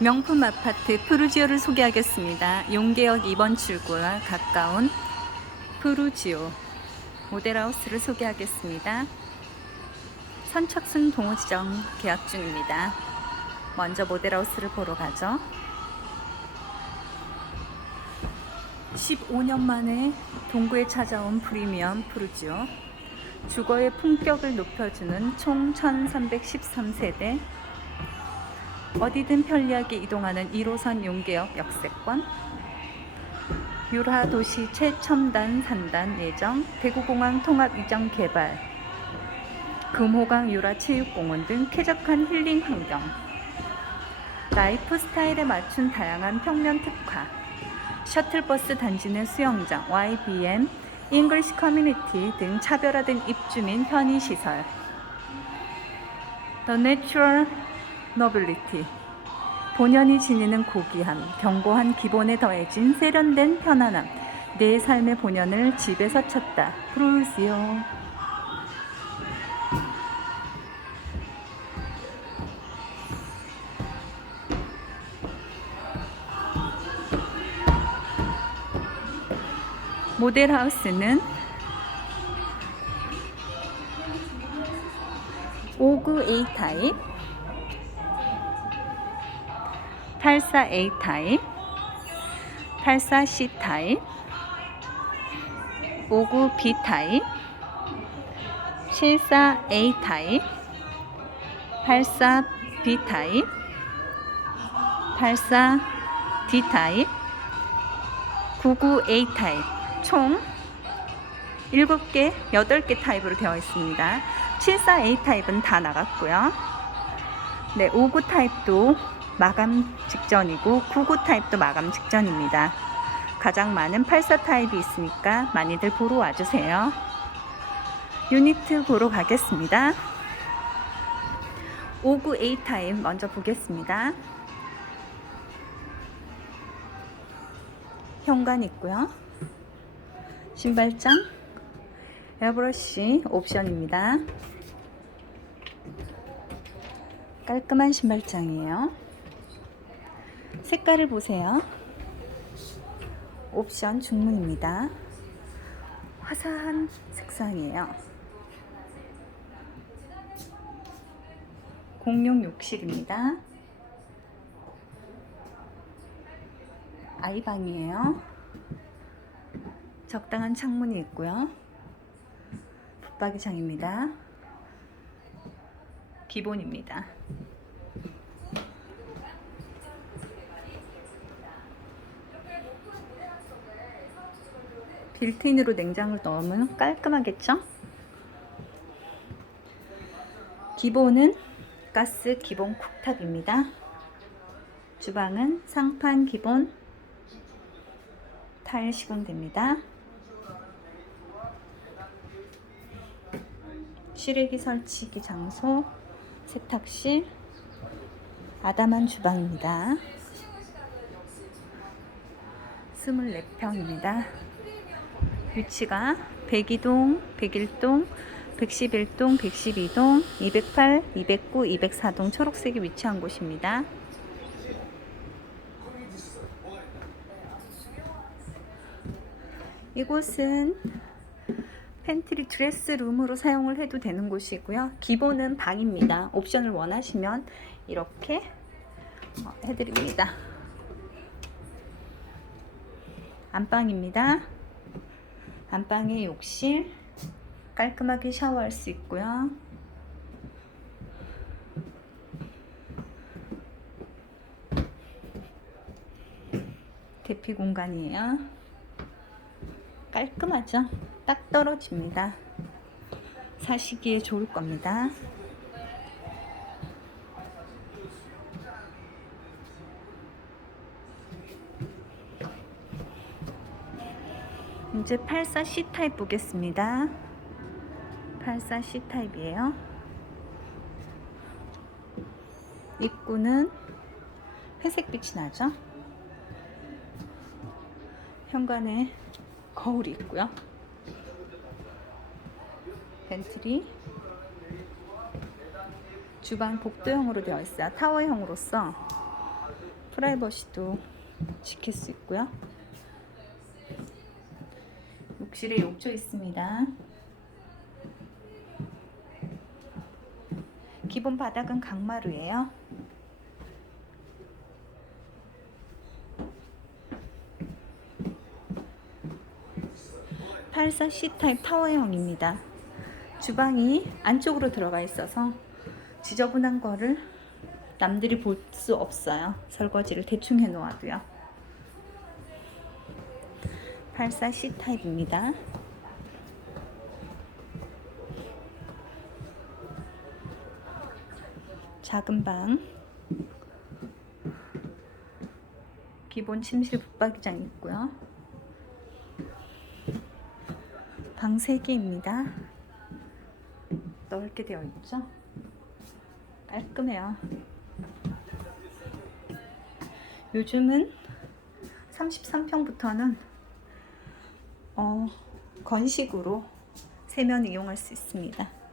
명품 아파트 푸르지오를 소개하겠습니다. 용계역 2번 출구와 가까운 푸르지오 모델하우스를 소개하겠습니다. 선착순 동호 지정 계약 중입니다. 먼저 모델하우스를 보러 가죠. 15년 만에 동구에 찾아온 프리미엄 푸르지오 주거의 품격을 높여주는 총 1313세대 어디든 편리하게 이동하는 1호선 용계역 역세권. 유라 도시 최첨단 산단 예정. 대구공항 통합 이전 개발. 금호강 유라 체육공원 등 쾌적한 힐링 환경. 라이프 스타일에 맞춘 다양한 평면 특화. 셔틀버스 단지 내 수영장 YBM 잉글리시 커뮤니티 등 차별화된 입주민 편의시설. The Natural Nobility. 본연이 지니는 고귀함, 견고한 기본에 더해진 세련된 편안함. 내 삶의 본연을 집에서 찾다. 브루지오 모델하우스는 59A 타입 84A 타입 84C 타입 59B 타입 74A 타입 84B 타입 84D 타입 99A 타입 총 7개, 8개 타입으로 되어 있습니다. 74A 타입은 다 나갔고요. 네, 59 타입도 마감 직전이고 99 타입도 마감 직전입니다. 가장 많은 84 타입이 있으니까 많이들 보러 와주세요. 유니트 보러 가겠습니다. 59A 타입 먼저 보겠습니다. 현관 있고요. 신발장, 에어브러쉬 옵션입니다. 깔끔한 신발장이에요. 색깔을 보세요. 옵션 중문입니다. 화사한 색상이에요. 공용 욕실입니다. 아이방이에요. 적당한 창문이 있고요. 붙박이장입니다. 기본입니다. 빌트인으로 냉장을 넣으면 깔끔하겠죠? 기본은 가스 기본 쿡탑입니다. 주방은 상판 기본 타일 시공됩니다. 실외기 설치기 장소, 세탁실, 아담한 주방입니다. 24평입니다. 위치가 102동, 101동, 111동, 112동, 208, 209, 204동 초록색이 위치한 곳입니다. 이곳은 팬트리 드레스룸으로 사용을 해도 되는 곳이고요. 기본은 방입니다. 옵션을 원하시면 이렇게 어, 해드립니다. 안방입니다. 안방에 욕실 깔끔하게 샤워할 수 있고요. 대피 공간이에요. 깔끔하죠? 딱 떨어집니다. 사시기에 좋을 겁니다. 이제 84C 타입 보겠습니다. 84C 타입이에요. 입구는 회색빛이 나죠? 현관에 거울이 있고요. 벤트리 주방 복도형으로 되어 있어요. 타워형으로서 프라이버시도 지킬 수 있고요. 욕실에 욕조 있습니다. 기본 바닥은 강마루예요. 팔사 C타입 타워형입니다. 주방이 안쪽으로 들어가 있어서 지저분한 거를 남들이 볼 수 없어요. 설거지를 대충 해 놓아도요. 84 C타입입니다. 작은 방. 기본 침실 붙박이장 있고요. 방 3개입니다. 넓게 되어 있죠? 깔끔해요. 요즘은 33평부터는 어, 건식으로 세면 이용할 수 있습니다.